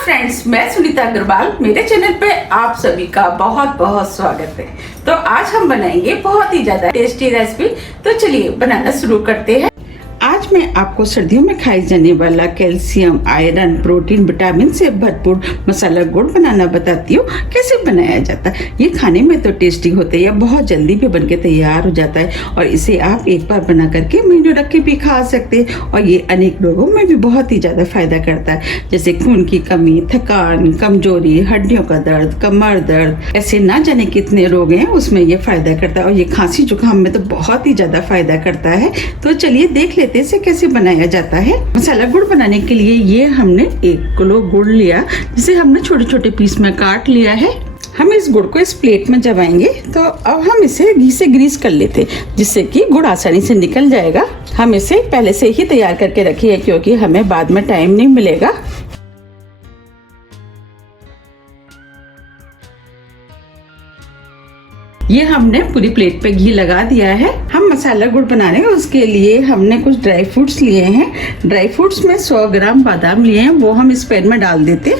Friends, मैं सुनीता अग्रवाल। मेरे channel पे आप सभी का बहुत बहुत स्वागत है। तो आज हम बनाएंगे बहुत ही ज्यादा टेस्टी रेसिपी। तो चलिए बनाना शुरू करते हैं। आज मैं आपको सर्दियों में खाई जाने वाला कैल्शियम, आयरन, प्रोटीन, विटामिन से भरपूर मसाला गुड़ बनाना बताती हूँ। कैसे बनाया जाता है। ये खाने में तो टेस्टी होते हैं, बहुत जल्दी भी बनके तैयार हो जाता है और इसे आप एक बार बना करके महीनों रख के भी खा सकते हैं। और ये अनेक रोगों में भी बहुत ही ज़्यादा फायदा करता है, जैसे खून की कमी, थकान, कमजोरी, हड्डियों का दर्द, कमर दर्द, ऐसे ना जाने कितने रोग हैं उसमें ये फायदा करता है। और ये खांसी जुकाम में तो बहुत ही ज़्यादा फायदा करता है। तो चलिए देख लेते से कैसे बनाया जाता है। मसाला गुड़ बनाने के लिए ये हमने 1 किलो गुड़ लिया, जिसे हमने छोटे छोटे पीस में काट लिया है। हम इस गुड़ को इस प्लेट में जमाएंगे। तो अब हम इसे घी से ग्रीस कर लेते, जिससे कि गुड़ आसानी से निकल जाएगा। हम इसे पहले से ही तैयार करके रखिए, क्योंकि हमें बाद में टाइम नहीं मिलेगा। ये हमने पूरी प्लेट पे घी लगा दिया है। हम मसाला गुड़ बना रहे हैं, उसके लिए हमने कुछ ड्राई फ्रूट्स लिए हैं। ड्राई फ्रूट्स में 100 ग्राम बादाम लिए हैं, वो हम इस पैन में डाल देते।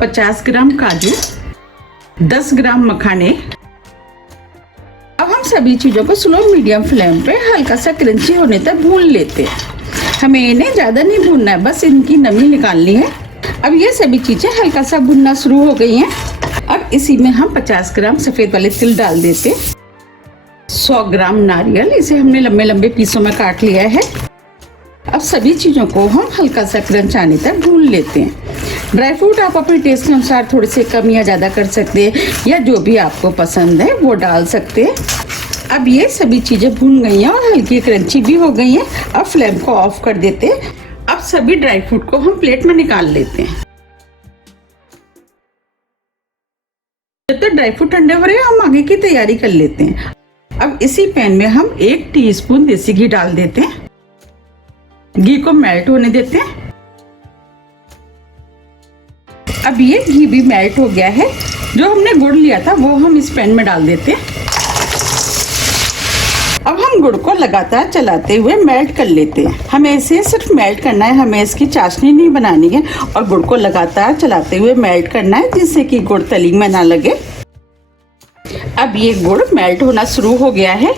50 ग्राम काजू, 10 ग्राम मखाने। अब हम सभी चीजों को स्लो मीडियम फ्लेम पे हल्का सा क्रंची होने तक भून लेते हैं। हमें इन्हें ज्यादा नहीं भूनना है, बस इनकी नमी निकालनी है। अब ये सभी चीजें हल्का सा भुनना शुरू हो गई हैं। अब इसी में हम 50 ग्राम सफेद वाले तिल डाल देते। 100 ग्राम नारियल, इसे हमने लंबे लंबे पीसों में काट लिया है। अब सभी चीजों को हम हल्का सा क्रंच आने तक भून लेते हैं। ड्राई फ्रूट आप अपने टेस्ट के अनुसार थोड़े से कम या ज्यादा कर सकते हैं, या जो भी आपको पसंद है वो डाल सकते हैं। अब ये सभी चीजें भून गई हैं और हल्की क्रंची भी हो गई हैं। अब फ्लेम को ऑफ कर देते हैं। अब सभी ड्राई फ्रूट को हम प्लेट में निकाल लेते हैं। जब तक ड्राई फ्रूट ठंडे हो रहे हैं, हम आगे की तैयारी कर लेते हैं। अब इसी पैन में हम 1 टीस्पून देसी घी डाल देते हैं। घी को मेल्ट होने देते हैं। अब ये घी भी मेल्ट हो गया है। जो हमने गुड़ लिया था वो हम इस पैन में डाल देते हैं। अब हम गुड़ को लगातार चलाते हुए मेल्ट कर लेते हैं। हमें इसे सिर्फ मेल्ट करना है, हमें इसकी चाशनी नहीं बनानी है। और गुड़ को लगातार चलाते हुए मेल्ट करना है, जिससे कि गुड़ तली में ना लगे। अब ये गुड़ मेल्ट होना शुरू हो गया है।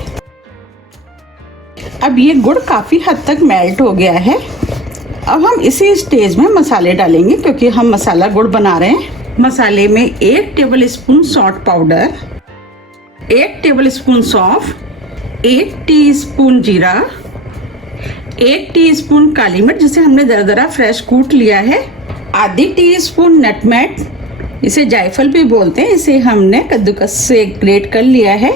अब ये गुड़ काफी हद तक मेल्ट हो गया है। अब हम इसी स्टेज में मसाले डालेंगे, क्योंकि हम मसाला गुड़ बना रहे हैं। मसाले में 1 टेबल स्पून सौंठ पाउडर, 1 टेबल स्पून सौंफ, 1 टीस्पून जीरा, 1 टीस्पून काली मिर्च, जिसे हमने दरदरा फ्रेश कूट लिया है, आधी टीस्पून नटमेग, इसे जायफल भी बोलते हैं, इसे हमने कद्दूकस से ग्रेट कर लिया है।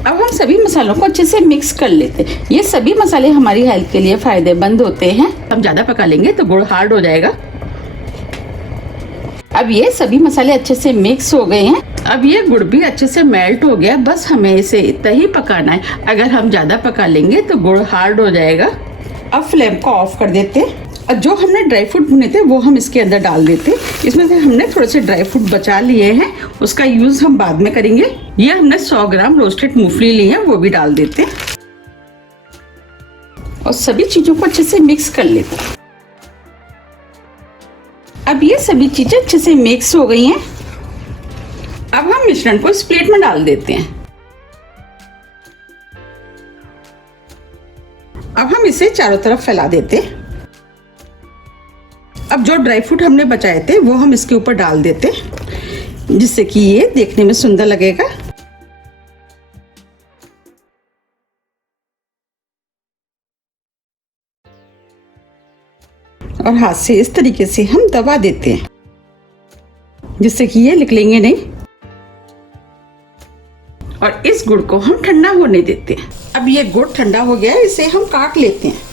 अब हम सभी मसालों को अच्छे से मिक्स कर लेते हैं। ये सभी मसाले हमारी हेल्थ के लिए फायदेमंद होते हैं। हम ज्यादा पका लेंगे तो गुड़ हार्ड हो जाएगा। अब ये सभी मसाले अच्छे से मिक्स हो गए हैं। अब ये गुड़ भी अच्छे से मेल्ट हो गया। बस हमें इसे इतना ही पकाना है। अगर हम ज्यादा पका लेंगे तो गुड़ हार्ड हो जाएगा। अब फ्लेम को ऑफ कर देते। और जो हमने ड्राई फ्रूट भुने थे वो हम इसके अंदर डाल देते। इसमें से हमने थोड़े से ड्राई फ्रूट बचा लिए हैं, उसका यूज हम बाद में करेंगे। ये हमने 100 ग्राम रोस्टेड मूंगफली ली है, वो भी डाल देते और सभी चीजों को अच्छे से मिक्स कर लेते। अब ये सभी चीजें अच्छे से मिक्स हो गई हैं। अब हम मिश्रण को इस प्लेट में डाल देते हैं। अब हम इसे चारों तरफ फैला देते हैं। अब जो ड्राई फ्रूट हमने बचाए थे वो हम इसके ऊपर डाल देते, जिससे कि ये देखने में सुंदर लगेगा। और हाथ से इस तरीके से हम दबा देते हैं, जिससे कि ये निकलेंगे नहीं। और इस गुड़ को हम ठंडा होने देते हैं। अब ये गुड़ ठंडा हो गया है, इसे हम काट लेते हैं।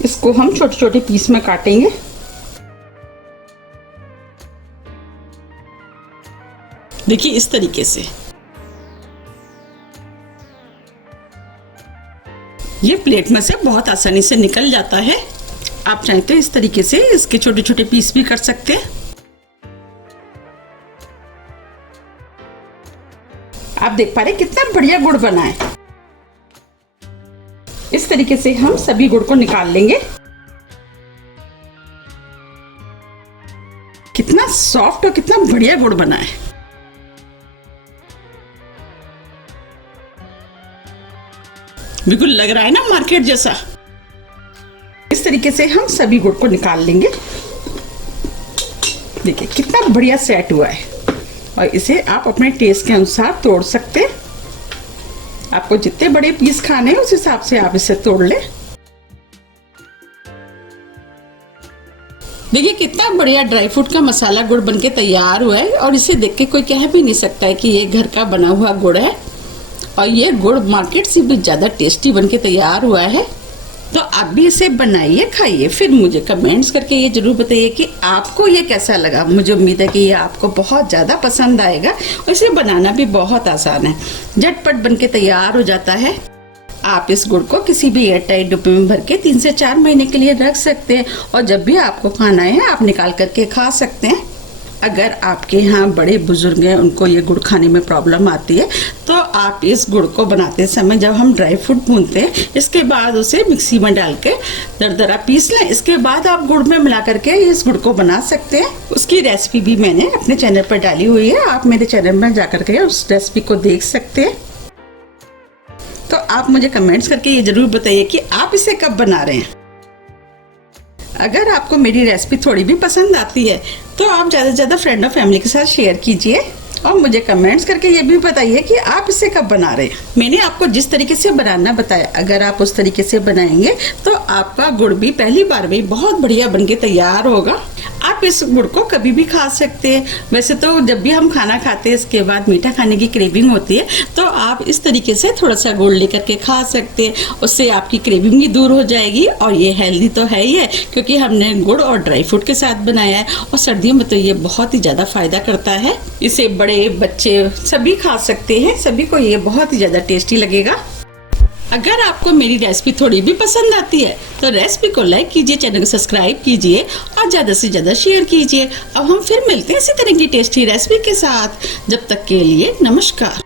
इसको हम छोटे छोटे पीस में काटेंगे। देखिए इस तरीके से। ये प्लेट में से बहुत आसानी से निकल जाता है। आप चाहें तो इस तरीके से इसके छोटे छोटे पीस भी कर सकते हैं। आप देख पा रहे कितना बढ़िया गुड़ बना है। इस तरीके से हम सभी गुड़ को निकाल लेंगे। कितना सॉफ्ट और कितना बढ़िया गुड़ बना है। बिल्कुल लग रहा है ना मार्केट जैसा। इस तरीके से हम सभी गुड़ को निकाल लेंगे। देखिए कितना बढ़िया सेट हुआ है। और इसे आप अपने टेस्ट के अनुसार तोड़ सकते हैं। आपको जितने बड़े पीस खाने हैं उस हिसाब से आप इसे तोड़ लें। देखिए कितना बढ़िया ड्राई फ्रूट का मसाला गुड़ बनके तैयार हुआ है। और इसे देख के कोई कह भी नहीं सकता है कि ये घर का बना हुआ गुड़ है। और ये गुड़ मार्केट से भी ज़्यादा टेस्टी बनके तैयार हुआ है। तो आप भी इसे बनाइए, खाइए, फिर मुझे कमेंट्स करके ये ज़रूर बताइए कि आपको ये कैसा लगा। मुझे उम्मीद है कि ये आपको बहुत ज़्यादा पसंद आएगा। और इसे बनाना भी बहुत आसान है, झटपट बनके तैयार हो जाता है। आप इस गुड़ को किसी भी एयर टाइट डिब्बे में भर के 3 से 4 महीने के लिए रख सकते हैं। और जब भी आपको खाना है आप निकाल करके खा सकते हैं। अगर आपके यहाँ बड़े बुजुर्ग हैं, उनको ये गुड़ खाने में प्रॉब्लम आती है, तो आप इस गुड़ को बनाते समय जब हम ड्राई फ्रूट भूनते हैं, इसके बाद उसे मिक्सी में डाल के दरदरा पीस लें। इसके बाद आप गुड़ में मिला करके इस गुड़ को बना सकते हैं। उसकी रेसिपी भी मैंने अपने चैनल पर डाली हुई है। आप मेरे चैनल में जा करके उस रेसिपी को देख सकते हैं। तो आप मुझे कमेंट्स करके ये ज़रूर बताइए कि आप इसे कब बना रहे हैं। अगर आपको मेरी रेसिपी थोड़ी भी पसंद आती है तो आप ज़्यादा से ज़्यादा फ्रेंड और फैमिली के साथ शेयर कीजिए। और मुझे कमेंट्स करके ये भी बताइए कि आप इसे कब बना रहे हैं। मैंने आपको जिस तरीके से बनाना बताया, अगर आप उस तरीके से बनाएंगे तो आपका गुड़ भी पहली बार में बहुत बढ़िया बनके तैयार होगा। आप इस गुड़ को कभी भी खा सकते हैं। वैसे तो जब भी हम खाना खाते हैं इसके बाद मीठा खाने की क्रेविंग होती है, तो आप इस तरीके से थोड़ा सा गुड़ लेकर के खा सकते हैं। उससे आपकी क्रेविंग भी दूर हो जाएगी। और ये हेल्दी तो है ही है, क्योंकि हमने गुड़ और ड्राई फ्रूट के साथ बनाया है। और सर्दियों में तो ये बहुत ही ज़्यादा फायदा करता है। इसे बड़े बच्चे सभी खा सकते हैं, सभी को ये बहुत ही ज़्यादा टेस्टी लगेगा। अगर आपको मेरी रेसिपी थोड़ी भी पसंद आती है तो रेसिपी को लाइक कीजिए, चैनल को सब्सक्राइब कीजिए और ज़्यादा से ज़्यादा शेयर कीजिए। अब हम फिर मिलते हैं इसी तरह की टेस्टी रेसिपी के साथ। जब तक के लिए नमस्कार।